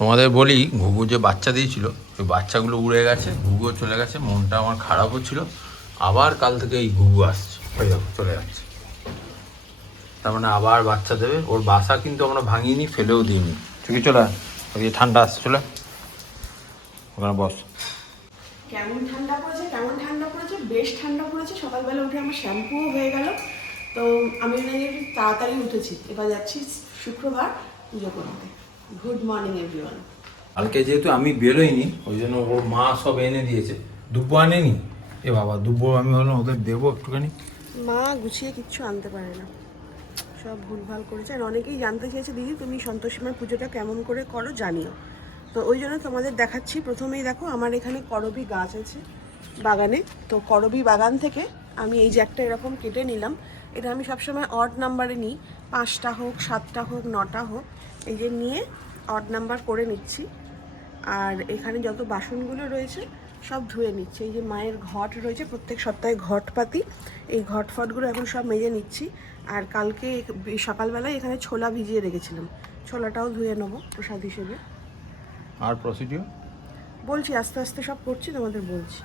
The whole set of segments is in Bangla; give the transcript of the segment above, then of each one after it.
তোমাদের বলি, ঘুঘু যে বাচ্চা দিয়েছিল, ওই বাচ্চাগুলো উড়ে গেছে ঘুঘুও চলে গেছে, মনটা আমার খারাপ হচ্ছিল আবার কাল থেকে এই ঘুঘু আসছে। ওই চলে যাচ্ছে। তার মানে আবার বাচ্চা দেবে। ওর বাসা কিন্তু আমরা ভাঙিনি, ফেলেও দিইনি। চুকি চলে। ওই ঠান্ডা আসছে, চলে ওখানে বস। কেমন ঠান্ডা পড়েছে, কেমন ঠান্ডা পড়েছে, বেশ ঠান্ডা পড়েছে। সকালবেলা উঠে আমার শ্যাম্পুও হয়ে গেল। তো আমি তাড়াতাড়ি উঠেছি। এবার যাচ্ছি শুক্রবার পুজো করতে। গুড মর্নিং এভরিওয়ান কালকে যেহেতু আমি বেরোইনি ওই জন্য ওর মা সব এনে দিয়েছে। দুব্বো আনেনি? এ বাবা দুব্বো আমি হলো ওদের দেবো একটুখানি। মা গুছিয়ে কিচ্ছু আনতে পারে না। সব ভুলভাল করেছে। আর অনেকেই জানতে চেয়েছে দিদি তুমি সন্তোষীমার পুজোটা কেমন করে করো জানিও। তো ওই জন্য তোমাদের দেখাচ্ছি। প্রথমেই দেখো আমার এখানে করবি গাছ আছে বাগানে। তো করবি বাগান থেকে আমি এই যে একটা এরকম কেটে নিলাম। এটা আমি সবসময় অড নাম্বারে নিই। পাঁচটা হোক সাতটা হোক নটা হোক। এই যে নিয়ে অড নাম্বার করে নিচ্ছি। আর এখানে যত বাসনগুলো রয়েছে সব ধুয়ে নিচ্ছি। এই যে মায়ের ঘট রয়েছে প্রত্যেক সপ্তাহে ঘট পাতি এই ঘট ফটগুলো এখন সব মেজে নিচ্ছি। আর কালকে সকালবেলায় এখানে ছোলা ভিজিয়ে রেখেছিলাম। ছোলাটাও ধুয়ে নেব প্রসাদ হিসেবে। আর প্রসিডিও বলছি আস্তে আস্তে সব করছি তোমাদের বলছি।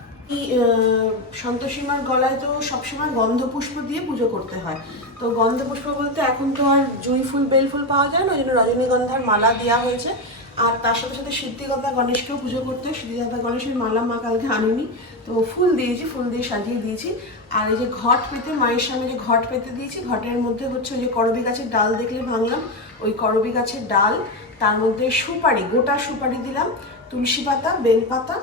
সন্তোষীমার গলায় তো সবসময় গন্ধ পুষ্প দিয়ে পুজো করতে হয়। তো গন্ধ পুষ্প বলতে এখন তো আর জুঁই ফুল, বেল ফুল পাওয়া যায় না, ওই জন্য রজনীগন্ধার মালা দেওয়া হয়েছে। আর তার সাথে সাথে সিদ্ধিগতা গণেশকেও পুজো করতে হয়। সিদ্ধিগতা গণেশের মালা মা কালকে আনিনি। তো ফুল দিয়েছি, ফুল দিয়ে সাজিয়ে দিয়েছি। আর এই যে ঘট পেতে, মায়ের সামনে যে ঘট পেতে দিয়েছি, ঘটের মধ্যে হচ্ছে ওই যে করবি গাছের ডাল দেখলে ভাঙলাম। ওই করবি গাছের ডাল, তার মধ্যে সুপারি, গোটা সুপারি দিলাম। তুলসী পাতা, বেল পাতা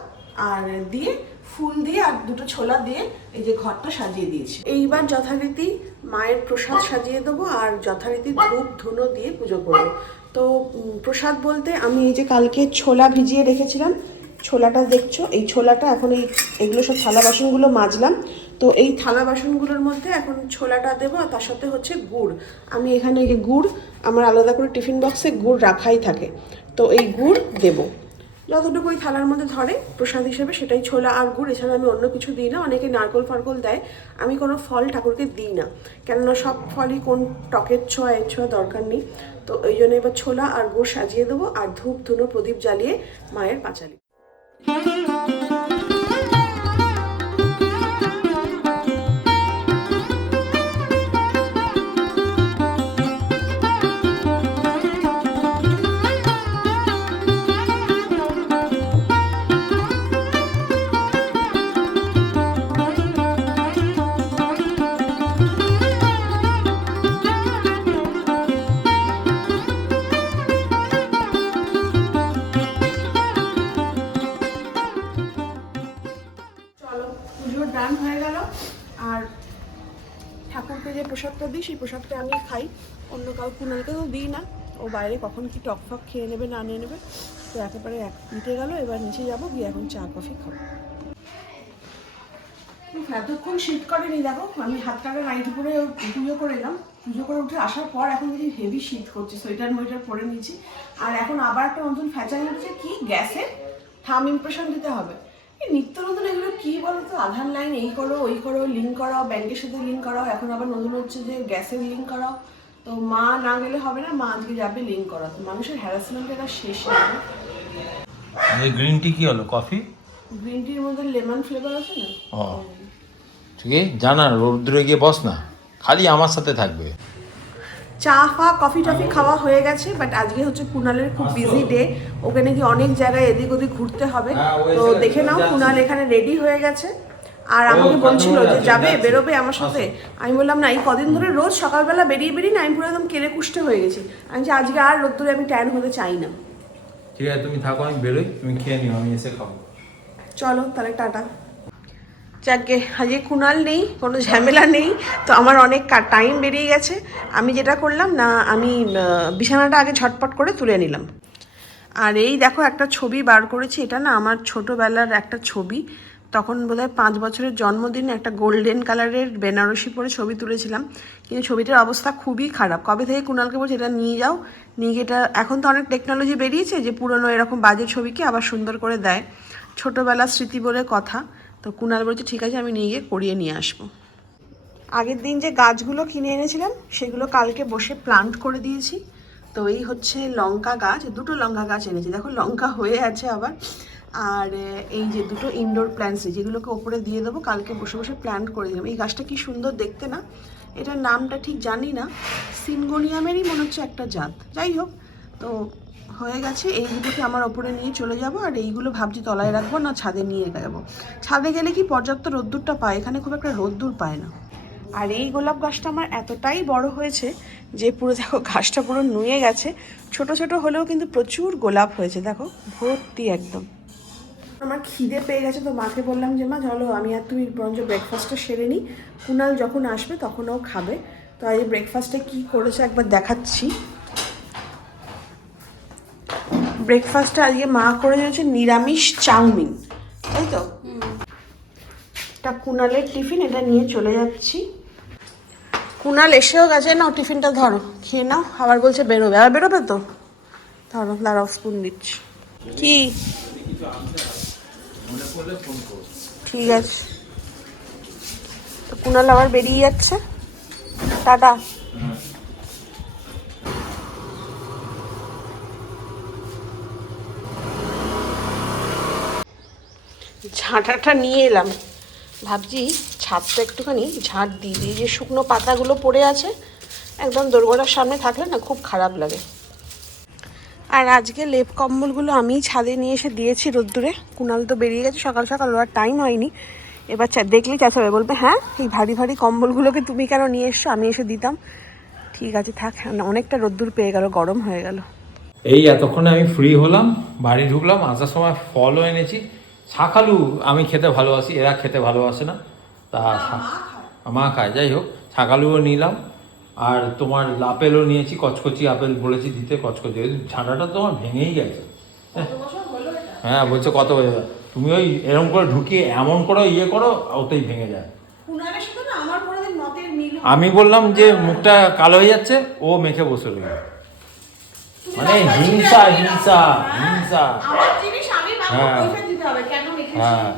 আর দিয়ে ফুল দিয়ে আর দুটো ছোলা দিয়ে এই যে ঘরটা সাজিয়ে দিয়েছি। এইবার যথারীতি মায়ের প্রসাদ সাজিয়ে দেবো আর যথারীতি ধূপ, ধুনো দিয়ে পুজো করব। তো প্রসাদ বলতে আমি এই যে কালকে ছোলা ভিজিয়ে রেখেছিলাম, ছোলাটা দেখছ? এই ছোলাটা এখন এই, এগুলো সব থালা বাসনগুলো মাজলাম। তো এই থালা বাসনগুলোর মধ্যে এখন ছোলাটা দেবো আর তার সাথে হচ্ছে গুড়। আমি এখানে গুড়, আমার আলাদা করে টিফিন বক্সে গুড় রাখাই থাকে। তো এই গুড় দেবো। যতটুকু ওই থালার মধ্যে ধরে প্রসাদ হিসেবে সেটাই ছোলা আর গুড়, এছাড়া আমি অন্য কিছু দিই না। অনেকে নারকল ফারকল দেয়। আমি কোনো ফল ঠাকুরকে দিই না। কেননা সব ফলই কোন টকের ছোঁয়া, এর ছোঁয়া দরকার নেই। তো ওই জন্য এবার ছোলা আর গুড় সাজিয়ে দেবো আর ধূপ ধুনো প্রদীপ জ্বালিয়ে মায়ের পাঁচালি। যে প্রসাদটা দিই, সেই প্রসাদটা আমি খাই। অন্য কাউ কুনালকে তো দিই না। ও বাইরে কখন কি টক ফক খেয়ে নেবে, না নিয়ে নেবে। তো একেবারে এক মিটে গেল, এবার নিচে যাব, গিয়ে এখন চা, কফি খাব। এতক্ষণ শীত করেনি, দেখো, আমি হাতটাকে নাইট পরে পুজো করে এলাম। পুজো করে উঠে আসার পর এখন দেখি হেভি শীত করছে সোয়েটার মোয়েটার পরে নিয়েছি। আর এখন আবার একটা নতুন ফ্যাচারি উঠেছে কি গ্যাসের? থাম ইমপ্রেশন দিতে হবে। নিত্য নতুন এগুলো কি বলো তো আধার লাইন এই করো ওই করো লিঙ্ক করাও ব্যাংকের সাথে লিঙ্ক করাও এখন আবার নতুন হচ্ছে যে গ্যাসের লিঙ্ক করাও। তো মা না গেলে হবে না মা আজকে যাবে লিঙ্ক করা তো মানুষের হ্যারাসমেন্টের আর শেষ নেই গ্রিন টি কি হলো? কফি গ্রিন টির মধ্যে লেমন ফ্লেভার আছে না? ও। ঠিক আছে জানা রৌদ্রে গিয়ে বস না। খালি আমার সাথে থাকবে। চা ফা কফি টফি খাওয়া হয়ে গেছে বাট আজকে হচ্ছে কুনালের খুব বিজি ডে ওকে নাকি অনেক জায়গায় এদিক ওদিক ঘুরতে হবে। তো দেখে নাও কুনাল এখানে রেডি হয়ে গেছে। আর আমাকে বলছিল যে যাবে বেরোবে আমার সাথে। আমি বললাম না এই কদিন ধরে রোজ সকালবেলা বেরিয়ে বেরিয়ে না আমি পুরো একদম কেড়ে কুষ্টে হয়ে গেছি। আমি যে আজকে আর রোদ্দুরে আমি ট্যান হতে চাই না। ঠিক আছে তুমি থাকো আমি বেরোই। তুমি খেয়ে নিও আমি এসে খাব। চলো তাহলে টাটা। যাকে আজকে কুনাল নেই, কোনো ঝামেলা নেই। তো আমার অনেক টাইম বেরিয়ে গেছে। আমি যেটা করলাম না, আমি বিছানাটা আগে ঝটপট করে তুলে নিলাম। আর এই দেখো একটা ছবি বার করেছি। এটা না আমার ছোটোবেলার একটা ছবি। তখন বোধহয় পাঁচ বছরের জন্মদিনে একটা গোল্ডেন কালারের বেনারসি পরে ছবি তুলেছিলাম। কিন্তু ছবিটার অবস্থা খুবই খারাপ। কবে থেকে কুণালকে বলছে, এটা নিয়ে যাও। নিয়ে এটা, এখন তো অনেক টেকনোলজি বেরিয়েছে যে পুরনো এরকম বাজে ছবিকে আবার সুন্দর করে দেয়। ছোটোবেলার স্মৃতি বলে কথা। তো কুণাল বলছে, ঠিক আছে, আমি নিয়ে গিয়ে করিয়ে নিয়ে আসব। আগের দিন যে গাছগুলো কিনে এনেছিলাম সেগুলো কালকে বসে প্লান্ট করে দিয়েছি। তো এই হচ্ছে লঙ্কা গাছ, দুটো লঙ্কা গাছ এনেছি। দেখো, লঙ্কা হয়ে আছে আবার। আর এই যে দুটো ইনডোর প্ল্যান্টস যেগুলোকে ওপরে দিয়ে দেবো, কালকে বসে বসে প্ল্যান্ট করে দিলাম। এই গাছটা কি সুন্দর দেখতে না? এটার নামটা ঠিক জানি না। সিনগোনিয়ামেরই মনে হচ্ছে একটা জাত। যাই হোক, তো হয়ে গেছে এইগুলোকে আমার ওপরে নিয়ে চলে যাব আর এইগুলো ভাবছি তলায় রাখব, না ছাদে নিয়ে যাব। ছাদে গেলে কি পর্যাপ্ত রোদ্দুরটা পায়? এখানে খুব একটা রোদ্দুর পায় না। আর এই গোলাপ গাছটা আমার এতটাই বড় হয়েছে যে পুরো দেখো, গাছটা পুরো নুয়ে গেছে। ছোট ছোট হলেও কিন্তু প্রচুর গোলাপ হয়েছে, দেখো, ভর্তি একদম। আমার খিদে পেয়ে গেছে তো মাকে বললাম যে, মা, চলো, আমি আর তুমি বরঞ্চ ব্রেকফাস্টটা সেরে নিই কুনাল যখন আসবে তখন ও খাবে। তো আজ ব্রেকফাস্টে কি করেছে একবার দেখাচ্ছি। ব্রেকফাস্টে আজকে মা করে দিয়েছে নিরামিষ চাউমিন, তাই তো? এটা কুনালের টিফিন, এটা নিয়ে চলে যাচ্ছি। কুনাল এসেও গেছে, নাও টিফিনটা ধরো, খেয়ে নাও, আবার বলছে বেরোবে, আবার বেরোবে তো? ধরো, দাঁড়াও স্পুন দিচ্ছি। কি? ঠিক আছে। কুনাল আবার বেরিয়ে যাচ্ছে। টাটা। ঝাঁটাটা নিয়ে এলাম। ভাবছি ছাদটা একটুখানি ঝাঁট দিয়ে দিই। যে শুকনো পাতাগুলো পড়ে আছে, একদম দোরগোড়ার সামনে থাকলে না খুব খারাপ লাগে। আর আজকে লেপ কম্বলগুলো আমিই ছাদে নিয়ে এসে দিয়েছি রোদ্দুরে। কুনাল তো বেরিয়ে গেছে, সকাল সকাল, ওর টাইম হয়নি। এবার দেখলেই চাচাবে বলবে হ্যাঁ এই ভারী ভারী কম্বলগুলোকে তুমি কেন নিয়ে এসছো? আমি এসে দিতাম। ঠিক আছে, থাক, অনেকটা রোদ্দুর পেয়ে গেল, গরম হয়ে গেল। এই এতক্ষণে আমি ফ্রি হলাম, বাড়ি ঢুকলাম, আসার সময় ফলও এনেছি। শাকালু আমি খেতে ভালোবাসি এরা খেতে ভালোবাসে না। তা মা খায়। যাই হোক শাকালুও নিলাম। আর তোমার আপেলও নিয়েছি কচকচি আপেল বলেছি দিতে কচকচি। ওই ঝাঁটাটা তোমার ভেঙেই গেছে। হ্যাঁ হ্যাঁ বলছে কত হয়ে তুমি ওই এরকম করে ঢুকিয়ে এমন করে ইয়ে করো ওতেই ভেঙে যায়। আমি বললাম যে মুখটা কালো হয়ে যাচ্ছে ও মেখে বসে রইল। মানে হিংসা হিংসা হিংসা। আমি ভাববো হ্যাঁ। হ্যাঁ।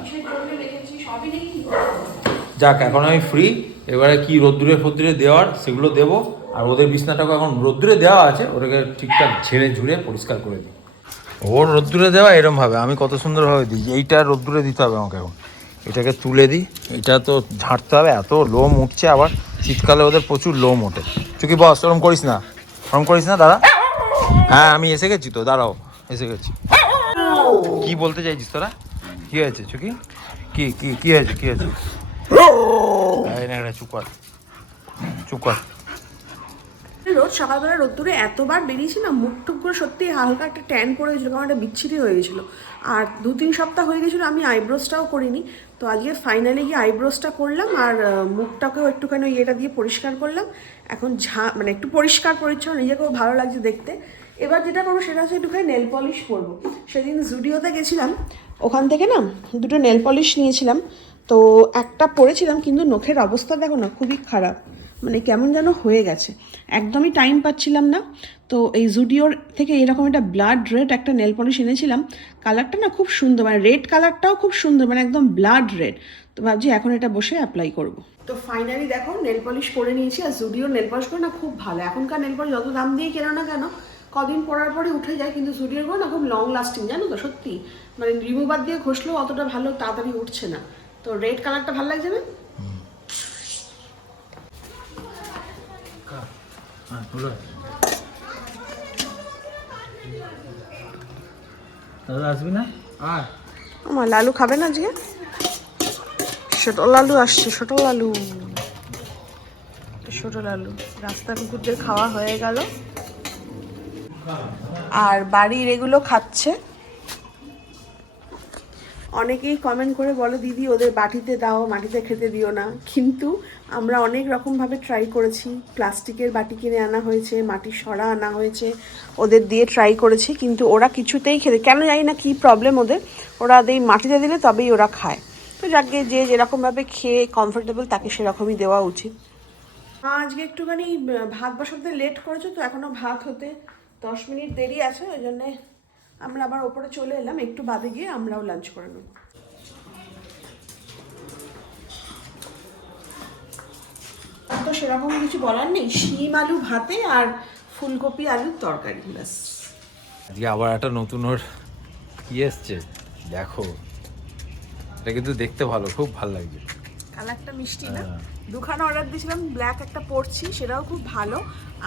যাক এখন আমি ফ্রি এবারে কি রোদ্দুরে ফদ্দুরে দেওয়ার সেগুলো দেবো। আর ওদের বিছনাটাকে এখন রোদ্দুরে দেওয়া আছে ওটাকে ঠিকঠাক ঝেড়ে ঝুড়ে পরিষ্কার করে দিই। ওর রোদ্দুরে দেওয়া এরম ভাবে আমি কত সুন্দরভাবে দিই। এইটা রোদ্দুরে দিতে হবে আমাকে এখন। এটাকে তুলে দিই। এটা তো ঝাঁটতে হবে এত লোম উঠছে আবার। শীতকালে ওদের প্রচুর লোম ওঠে। চুকি বস ওরম করিস না? ওরম করিস না দাঁড়া। হ্যাঁ আমি এসে গেছি তো দাঁড়াও এসে গেছি। কি বলতে চাইছিস তোরা? কি হয়েছে, চুকি? কি কি কি হয়েছে কি হয়েছে? রোজ সকালবেলা রোদ্দুরে এতবার বেরিয়েছি না, মুখ টুক করে সত্যি হালকা একটা ট্যান পড়ে গেছিল, কারণ একটা বিচ্ছিরি হয়ে গেছিল। আর দু তিন সপ্তাহ হয়ে গেছিল, আমি আইব্রোসটাও করিনি। তো আজকে ফাইনালি গিয়ে আইব্রোসটা করলাম, আর মুখটাকেও একটুখানি ইয়েটা দিয়ে পরিষ্কার করলাম। এখন ঝা মানে একটু পরিষ্কার পরিচ্ছন্ন, নিজেকেও ভালো লাগছে দেখতে। এবার যেটা করব সেটা হচ্ছে একটুখানি নেল পলিশ করব সেদিন জুডিওতে গেছিলাম, ওখান থেকে না দুটো নেল পলিশ নিয়েছিলাম। তো একটা পরেছিলাম, কিন্তু নখের অবস্থা দেখো না, খুবই খারাপ। মানে কেমন যেন হয়ে গেছে। একদমই টাইম পাচ্ছিলাম না। তো এই জুডিওর থেকে এরকম একটা ব্লাড রেড একটা নেল পলিশ এনেছিলাম। কালারটা না খুব সুন্দর মানে রেড কালারটাও খুব সুন্দর মানে একদম ব্লাড রেড তো ভাবছি এখন এটা বসে অ্যাপ্লাই করব। তো ফাইনালি দেখো নেল পলিশ করে নিয়েছি, আর জুডিওর নেল পলিশ করে না খুব ভালো। এখনকার নেল পলিশ যত দাম দিয়ে কেনো না কেন কদিন পরার পরে উঠে যায় কিন্তু জুডিওর করে না খুব লং লাস্টিং জানো তো সত্যি। মানে রিমুভার দিয়ে ঘষলেও অতটা ভালো তাড়াতাড়ি উঠছে না। তো রেড কালারটা ভালো লাগছে না? দাদা আসবি না? আয়। আমার লালু খাবে না আজকে? ছোট লালু আসছে ছোট লালু। ছোট লালু রাস্তা কুকুরদের খাওয়া হয়ে গেল। আর বাড়ির এগুলো খাচ্ছে। অনেকেই কমেন্ট করে বলো, দিদি, ওদের বাটিতে দাও, মাটিতে খেতে দিও না। কিন্তু আমরা অনেক রকমভাবে ট্রাই করেছি। প্লাস্টিকের বাটি কিনে আনা হয়েছে মাটির সরা আনা হয়েছে, ওদের দিয়ে ট্রাই করেছি, কিন্তু ওরা কিছুতেই খেতে, কেন জানি না কী প্রবলেম ওদের। ওরা এই মাটিতে দিলে তবেই ওরা খায়। তো যাকে যে যেরকমভাবে খেয়ে কমফোর্টেবল তাকে সেরকমই দেওয়া উচিত। আজকে একটুখানি ভাত বসাতে লেট করেছ তো এখনও ভাত হতে দশ মিনিট দেরি আছে ওই জন্যে আমরা আবার ওপরে চলে এলাম একটু বাদে গিয়ে আমরাও লাঞ্চ করে নেব। তো সেরকম কিছু বলার নেই শিম আলু ভাতে আর ফুলকপি আলুর তরকারি ব্যাস। আজকে আবার একটা নতুন ওর কি এসছে দেখো। এটা কিন্তু দেখতে ভালো খুব ভালো লাগছে। কালারটা মিষ্টি না? হ্যাঁ। দুখানা অর্ডার দিয়েছিলাম ব্ল্যাক একটা পরছি সেটাও খুব ভালো।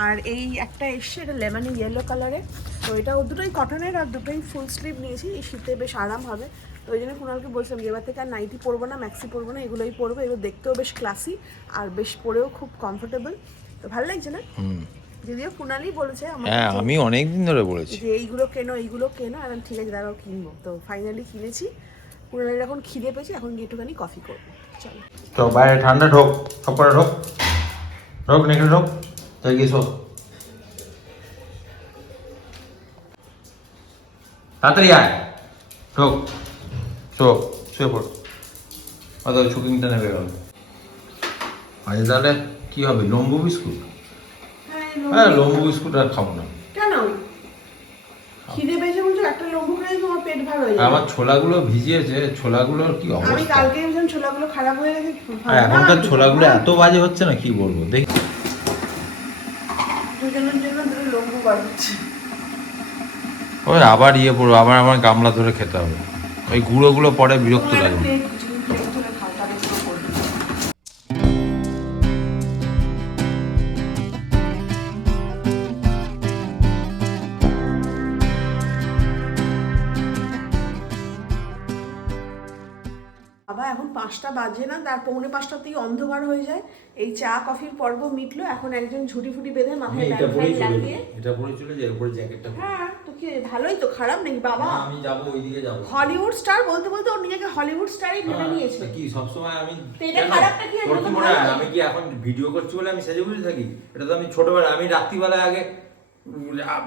আর এই একটা এসছে এটা লেমনি ইয়েলো কালারে তো এটা দুটোই কটনের আর দুটোই ফুল স্লিভ নিয়েছি এই শীতে বেশ আরাম হবে। তো ওই জন্য কুণালকে বলছিলাম যে এবার থেকে আর নাইটি পরবো না ম্যাক্সি পরবো না এগুলোই পরবো। এগুলো দেখতেও বেশ ক্লাসি আর বেশ পরেও খুব কমফোর্টেবল তো ভালো লাগছে না? যদিও কুণালই বলেছে আমার হ্যাঁ আমি অনেক দিন ধরে বলেছি। যে এইগুলো কেনো এইগুলো কেনো? আর ঠিক আছে দাঁড়াও কিনবো। তো ফাইনালি কিনেছি। কুণালের এখন খিদে পেয়েছি এখন গিয়ে একটুখানি কফি করব। চলো তো বাইরে ঠান্ডা ঢোক সব করে ঢোক ঢোক নেকে ঢোক তাই গিয়ে শো তাড়াতাড়ি আয় ঢোক শো শুয়ে পড় অত শুকিংটা নেবে গেল আজ তাহলে কি হবে লম্বু বিস্কুট হ্যাঁ লম্বু বিস্কুট আর খাব না কেন খিদে পেয়েছে বলছো একটা লম্বু খেলে আমার ছোলাগুলো ভিজিয়েছে ছোলাগুলোর কি আমি অবস্থা? কালকে ভেবেছিলাম ছোলাগুলো খারাপ হয়ে গেছে আর এখনকার ছোলাগুলো এত বাজে হচ্ছে না কি বলব? দেখি দুজনের জন্য দুটো লম্বু বাড়ছে ওই আবার ইয়ে পড়ব আবার আমার গামলা ধরে খেতে হবে। ওই গুঁড়োগুলো পরে বিরক্ত লাগবে। এখন পাঁচটা বাজে না তার পৌনে পাঁচটার থেকে অন্ধকার হয়ে যায়। এই চা কফির পর্ব মিটলো এখন একজন ঝুটি ফুটি বেঁধে মাথায় ব্যাগ ফ্যাগ লাগিয়ে এটা পরে চলে যাই উপরে জ্যাকেটটা হ্যাঁ তো কি ভালোই তো খারাপ নাকি বাবা? আমি যাব ওইদিকে যাব। হলিউড স্টার বলতে বলতে ওর নিজেকে হলিউড স্টারই ভেবে নিয়েছে। কি সবসময় আমি এটা খারাপটা কি? এটা হয়। আমি কি এখন ভিডিও করছি বলে আমি সেজে বুঝে থাকি? এটা তো আমি ছোটবেলা আমি রাত্রিবেলা আগে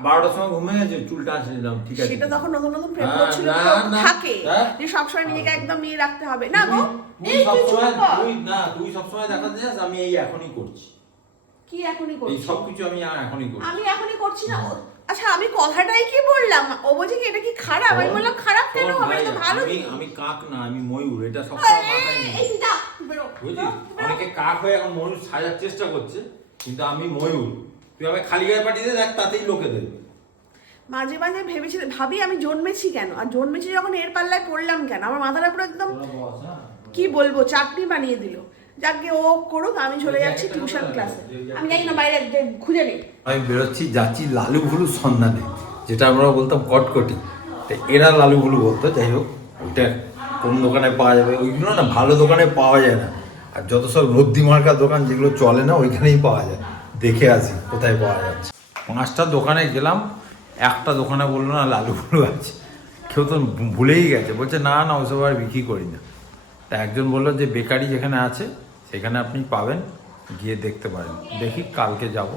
বারোটার সময় ঘুমিয়ে গেছে চুল টানছে নিলাম ঠিক আছে। সেটা তখন নতুন নতুন প্রেম করছিল না, তো না, থাকে। যে সবসময় নিজেকে একদম নিয়ে রাখতে হবে। না গো এই সবসময় তুই না তুই সবসময় দেখাতে যাস আমি এই এখনই করছি। কি এখনই এই সবকিছু আমি এখনই করছি। আমি এখনই করছি না। আচ্ছা আমি কথাটাই কি বললাম? ও বলছে কি এটা কি খারাপ? আমি বললাম খারাপ কেন হবে? এটা ভালো আমি কাক না আমি ময়ূর এটা সবসময় মাথায়। বুঝলি? অনেকে কাক হয়ে এখন ময়ূর সাজার চেষ্টা করছে কিন্তু আমি ময়ূর। তুই আমাকে খালি গায়ে পাঠিয়ে দে দেখ তাতেই লোকে দেবে। মাঝে মাঝে ভেবেছি ভাবি আমি জন্মেছি কেন? আর জন্মেছি যখন এর পাল্লায় পড়লাম কেন? আমার মাথাটা পুরো একদম কি বলব চাটনি বানিয়ে দিল। যাকে ও করুক আমি চলে যাচ্ছি টিউশন ক্লাসে আমি জানি না বাইরে খুঁজে নেই। আমি বেরোচ্ছি যাচ্ছি লালু ভুলু সন্ধানে যেটা আমরা বলতাম কটকটি। তো এরা লালু ভুলু বলতো যাই হোক ওইটা কোন দোকানে পাওয়া যাবে? ওইগুলো না ভালো দোকানে পাওয়া যায় না। আর যত সব রদ্দি মার্কা দোকান যেগুলো চলে না ওইখানেই পাওয়া যায়। দেখে আসি কোথায় পাওয়া যাচ্ছে। পাঁচটা দোকানে গেলাম একটা দোকানে বলল না লালু ভুলু আছে। কেউ তো ভুলেই গেছে বলছে না না ওসব আর বিক্রি করি না। তা একজন বলল যে বেকারি যেখানে আছে সেখানে আপনি পাবেন গিয়ে দেখতে পারেন। দেখি কালকে যাব।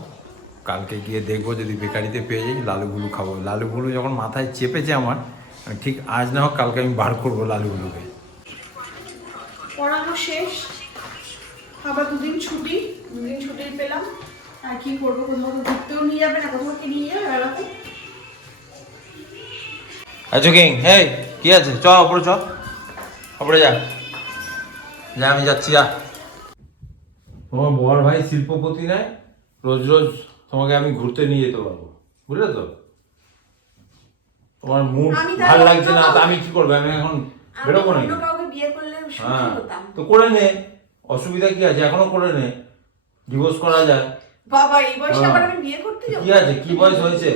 কালকে গিয়ে দেখব যদি বেকারিতে পেয়ে যাই লালুগুলো খাব। লালুগুলো যখন মাথায় চেপেছে আমার আমি ঠিক আজ না হোক কালকে আমি বার করব লালুগুলোকে। পড়ানো শেষ। আবার দুদিন ছুটি দুদিন ছুটি পেলাম। আর কি করব? কোথাও তো ঘুরতেও নিয়ে যাবে না কোথাও কি নিয়ে যাবে বেড়াতে। আচ্ছা কিং হেই কি আছে? চ ওপরে চ। ওপরে যা। যা আমি যাচ্ছি যা। তোমার বড় ভাই শিল্পপতি নাই? রোজ রোজ তোমাকে আমি ঘুরতে নিয়ে যেতে পারব। বুঝলে তো? তোমার মুড ভালো লাগছে না আমি কি করব? আমি এখন বেরোবো সুখী হ্যাঁ। তো করে নে। অসুবিধা কি আছে? এখনও করে নে। ডিভোর্স করা যায়। বাবা এই বয়সে হ্যাঁ। আবার আমি বিয়ে করতে যাব? কি আছে? কি বয়স হয়েছে?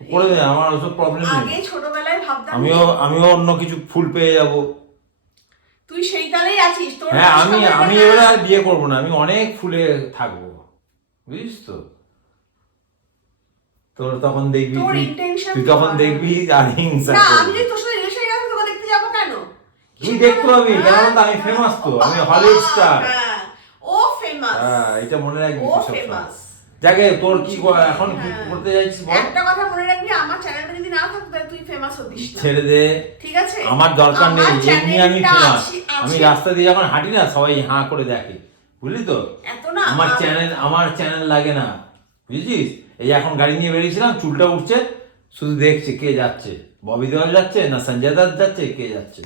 করে নে আমার ওসব প্রবলেম নেই। আগে ছোটবেলায় ভাবতাম আমিও আমিও অন্য কিছু ফুল পেয়ে যাব। তুই সেই তালেই আছিস তোর হ্যাঁ আমি আমি এবারে আর বিয়ে করব না আমি অনেক ফুলে থাকব। বুঝিস তো? তোর তখন দেখবি তুই- তখন দেখবি আর হিংসা না। আমি যদি তোর সাথে রিলেশনে তোকে দেখতে যাব কেন? তুই দেখতে পাবি কেন আমি ফেমাস তো আমি হলিউড স্টার হ্যাঁ, ফেমাস হ্যাঁ এটা মনে রাখবি ও ফেমাস যাকে তোর কি এখন কি হ্যাঁ। করতে যাচ্ছিস বল? একটা কথা মনে রাখবি আমার চ্যানেলটা যদি না থাকতো তাহলে তুই ফেমাস হতিস না। ছেড়ে দে। ঠিক আছে? আমার দরকার নেই এমনি আমি ফেমাস আমি রাস্তা দিয়ে যখন হাঁটি না সবাই হাঁ করে দেখে। বুঝলি তো? এত না আমার চ্যানেল আমার চ্যানেল লাগে না। বুঝেছিস? এই এখন গাড়ি নিয়ে বেরিয়েছিলাম চুলটা উঠছে শুধু দেখছে কে যাচ্ছে। ববি দেওয়াল যাচ্ছে না সঞ্জয় দাস যাচ্ছে কে যাচ্ছে?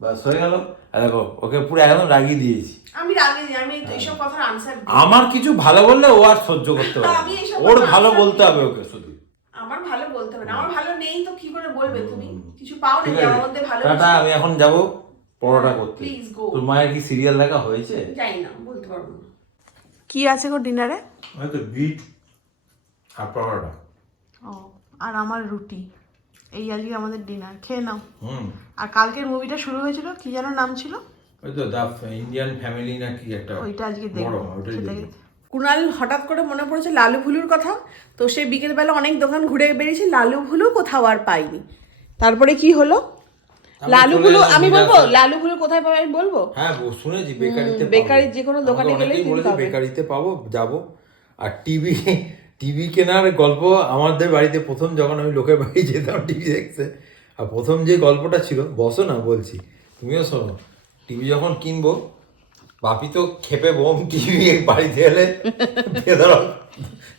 বাস হয়ে গেল। দেখো ওকে পুরো একদম রাগিয়ে দিয়েছি। আমি রাগে নি আমি এইসব কথার আনসার আমার কিছু ভালো বললে ও আর সহ্য করতে পারে ওর ভালো বলতে হবে ওকে শুধু। আমার ভালো বলতে হবে না আমার ভালো নেই তো কি করে বলবে তুমি? কিছু পাও আমার মধ্যে ভালো টাটা আমি এখন যাব পরোটা করতে। Please go. তোর মায়ের কি সিরিয়াল দেখা হয়েছে? জানি না বলতে পারব না। কি আছে গো ডিনারে? হয়তো বিট আর পরোটা। ও আর আমার রুটি। এই আজকে আমাদের ডিনার খেয়ে নাও। আর কালকের মুভিটা শুরু হয়েছিল কি যেন নাম ছিল? ওই তো দা ইন্ডিয়ান ফ্যামিলি না কি একটা ওইটা আজকে দেখব। কুণাল হঠাৎ করে মনে পড়েছে লালু ভুলুর কথা তো সে বিকেলবেলা অনেক দোকান ঘুরে বেরিয়েছে লালু ভুলু কোথাও আর পাইনি। তারপরে কি হলো? লালু ভুলু আমি বলব লালু ভুলু কোথায় পাবে আমি বলব? হ্যাঁ শুনেছি বেকারিতে। বেকারির যে কোনো দোকানে গেলেই। বেকারিতে পাবো যাব। আর টিভি টিভি কেনার গল্প আমাদের বাড়িতে প্রথম যখন আমি লোকের বাড়ি যেতাম টিভি দেখতে আর প্রথম যে গল্পটা ছিল বসো না বলছি তুমিও শোনো টিভি যখন কিনবো বাপি তো খেপে বোম টিভি বাড়িতে এলে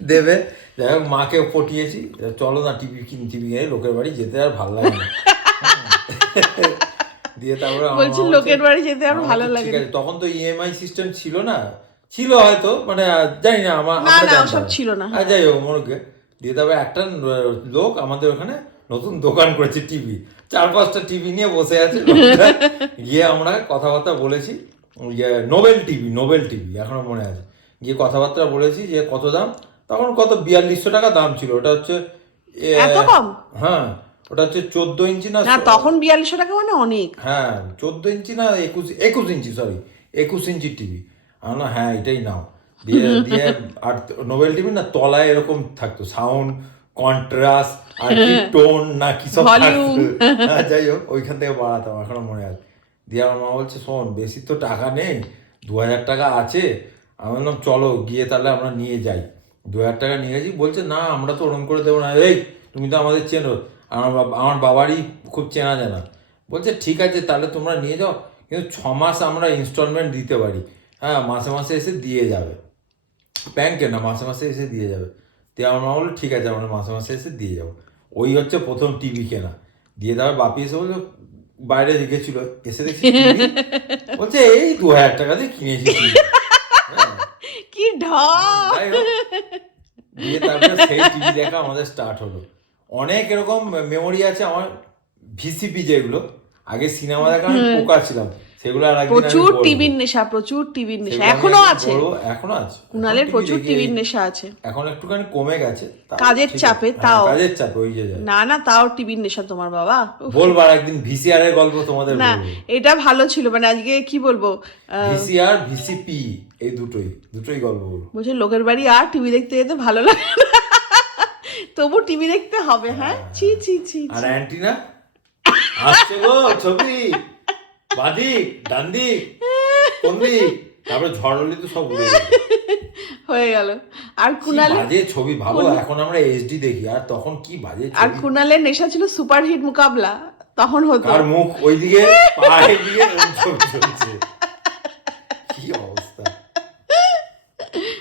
দেবে। যাই হোক মাকে পটিয়েছি চলো না টিভি কিন টিভি কিনে লোকের বাড়ি যেতে আর ভালো লাগে না। দিয়ে তারপরে আমার লোকের বাড়ি যেতে আর ভালো লাগে তখন তো ইএমআই সিস্টেম ছিল না ছিল হয়তো মানে জানি না আমার না, না, ওসব ছিল না, আর যাই হোক মনে দিয়ে তারপরে একটা লোক আমাদের ওখানে নতুন দোকান করেছে টিভি। চার পাঁচটা টিভি নিয়ে বসে আছে। গিয়ে আমরা কথাবার্তা বলেছি ইয়ে নোবেল টিভি নোবেল টিভি এখনও মনে আছে। গিয়ে কথাবার্তা বলেছি যে কত দাম তখন কত বিয়াল্লিশশো টাকা দাম ছিল। ওটা হচ্ছে এত কম? হ্যাঁ ওটা হচ্ছে চোদ্দ ইঞ্চি না না তখন বিয়াল্লিশশো টাকা মানে অনেক। হ্যাঁ চোদ্দ ইঞ্চি না একুশ একুশ ইঞ্চি সরি একুশ ইঞ্চি টিভি। আমরা হ্যাঁ এটাই নাও। দিয়ে দিয়ে আর নোবেল টিভি না তলায় এরকম থাকতো সাউন্ড কন্ট্রাস্ট আর কি টোন না কি সব। হ্যাঁ, যাই হোক ওইখান থেকে বাড়াতাম এখনও মনে আছে। দিয়ে আমার মা বলছে শোন বেশি তো টাকা নেই দু হাজার টাকা আছে। আমি বললাম চলো গিয়ে তাহলে আমরা নিয়ে যাই। দু হাজার টাকা নিয়ে গেছি বলছে না আমরা তো ওরকম করে দেবো না। এই তুমি তো আমাদের চেনো আমার আমার বাবারই খুব চেনা জানা। বলছে ঠিক আছে তাহলে তোমরা নিয়ে যাও। কিন্তু ছ মাস আমরা ইনস্টলমেন্ট দিতে পারি। হ্যাঁ মাসে মাসে এসে দিয়ে যাবে। ব্যাংকে না মাসে মাসে এসে দিয়ে যাবে। দিয়ে আমার মা বলল ঠিক আছে আমরা মাসে মাসে এসে দিয়ে যাব। ওই হচ্ছে প্রথম টিভি কেনা। দিয়ে তারপর বাপি এসে বলল বাইরে রেখেছিল। এসে দেখছি বলছে এই দু হাজার টাকা দিয়ে কিনেছি হ্যাঁ, কি দিয়ে তারপরে সেই টিভি দেখা আমাদের স্টার্ট হলো। অনেক এরকম মেমোরি আছে আমার ভিসিপি যেগুলো। আগে সিনেমা দেখা আমি পোকা ছিলাম। সেগুলো আর প্রচুর টিভির নেশা প্রচুর টিভির নেশা। এখনও আছে। এখনও আছে। কুণালের প্রচুর টিভির নেশা আছে। এখন একটুখানি কমে গেছে কাজের চাপে, হ্যাঁ, তাও। কাজের চাপে ওই যে না না তাও টিভির নেশা তোমার বাবা। উফ, বলবার একদিন ভিসিআর এর গল্প তোমাদের না এটা ভালো ছিল মানে আজকে কি বলব ভিসিআর ভিসিপি এই দুটোই দুটোই গল্প বলব। বলছে লোকের বাড়ি আর টিভি দেখতে যেতে ভালো লাগে তবু টিভি দেখতে হবে হ্যাঁ? ছি ছি ছি আর অ্যান্টিনা? আসছে গো ছবি। বাদিক ডান দিক কোন দিক তারপরে ঝড় হলে তো সব উড়ে হয়ে গেল। আর কি কুণালে বাজে ছবি ভাবো এখন আমরা এইচডি দেখি আর তখন কি বাজে আর ছবি? কুণালের নেশা ছিল সুপারহিট মোকাবলা তখন হতো। কার মুখ ওইদিকে পায়ে দিয়ে ছবি চলছে কি অবস্থা।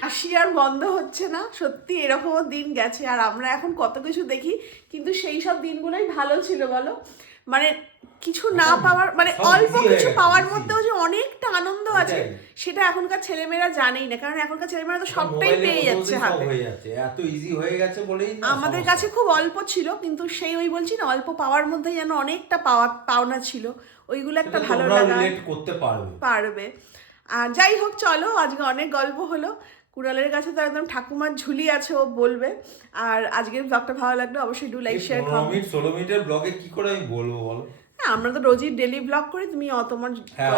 হাসি আর বন্ধ হচ্ছে না সত্যি এরকমও দিন গেছে আর আমরা এখন কত কিছু দেখি কিন্তু সেই সব দিনগুলোই ভালো ছিল বলো। মানে কিছু না পাওয়ার মানে অল্প কিছু পাওয়ার মধ্যেও যে অনেকটা আনন্দ আছে সেটা এখনকার ছেলেমেয়েরা জানেই না কারণ এখনকার ছেলেমেয়েরা তো সবটাই পেয়ে যাচ্ছে হাতে। এত ইজি হয়ে গেছে বলেই আমাদের কাছে খুব অল্প ছিল কিন্তু সেই ওই বলছি না অল্প পাওয়ার মধ্যে যেন অনেকটা পাওয়া পাওনা ছিল ওইগুলো একটা ভালো লাগা। করতে পারবে। পারবে। আর যাই হোক চলো আজকে অনেক গল্প হলো। কুড়ালের কাছে তো একদম ঠাকুমার ঝুলি আছে ও বলবে। আর আজকের ব্লগটা ভালো লাগল অবশ্যই ডু লাইক শেয়ার পনেরো মিনিট ষোলো মিনিটের ব্লগে কি করে আমি বলব বলো? হ্যাঁ আমরা তো রোজই ডেলি ব্লগ করি তুমি তোমার হ্যাঁ,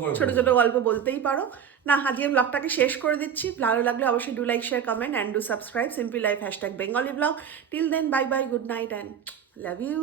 করে ছোট ছোট গল্প বলতেই পারো। না আজকে ব্লগটাকে শেষ করে দিচ্ছি। ভালো লাগলে অবশ্যই do like share comment and do subscribe simply life hashtag Bengali blog till then bye bye good night and love you